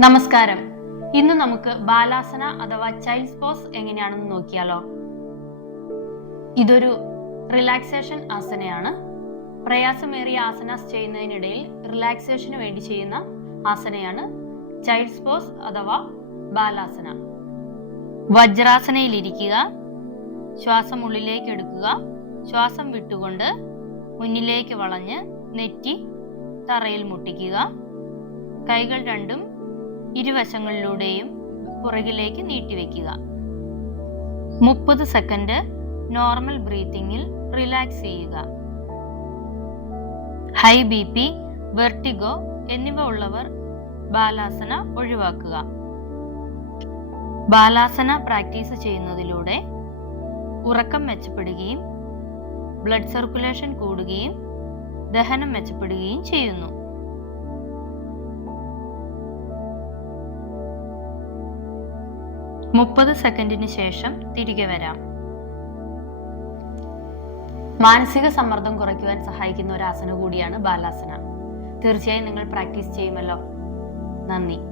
നമസ്കാരം. ഇന്ന് നമുക്ക് ബാലാസന അഥവാ ചൈൽഡ്സ് പോസ് എങ്ങനെയാണെന്ന് നോക്കിയാലോ. ഇതൊരു റിലാക്സേഷൻ ആസനയാണ്. പ്രയാസമേറിയ ആസനാസ് ചെയ്യുന്നതിനിടയിൽ റിലാക്സേഷന് വേണ്ടി ചെയ്യുന്ന ആസനയാണ് ചൈൽഡ്സ് പോസ് അഥവാ ബാലാസന. വജ്രാസനയിലിരിക്കുക. ശ്വാസം ഉള്ളിലേക്ക് എടുക്കുക. ശ്വാസം വിട്ടുകൊണ്ട് മുന്നിലേക്ക് വളഞ്ഞ് നെറ്റി തറയിൽ മുട്ടിക്കുക. കൈകൾ രണ്ടും ഇരുവശങ്ങളിലൂടെയും പുറകിലേക്ക് നീട്ടിവെക്കുക. 30 സെക്കൻഡ് നോർമൽ ബ്രീത്തിങ്ങിൽ റിലാക്സ് ചെയ്യുക. ഹൈ BP, വെർട്ടിഗോ എന്നിവ ഉള്ളവർ ബാലാസന ഒഴിവാക്കുക. ബാലാസന പ്രാക്ടീസ് ചെയ്യുന്നതിലൂടെ ഉറക്കം മെച്ചപ്പെടുകയും ബ്ലഡ് സർക്കുലേഷൻ കൂടുകയും ദഹനം മെച്ചപ്പെടുകയും ചെയ്യുന്നു. മുപ്പത് സെക്കൻഡിന് ശേഷം തിരികെ വരാം. മാനസിക സമ്മർദ്ദം കുറയ്ക്കുവാൻ സഹായിക്കുന്ന ഒരു ആസന കൂടിയാണ് ബാലാസന. തീർച്ചയായും നിങ്ങൾ പ്രാക്ടീസ് ചെയ്യുമല്ലോ. നന്ദി.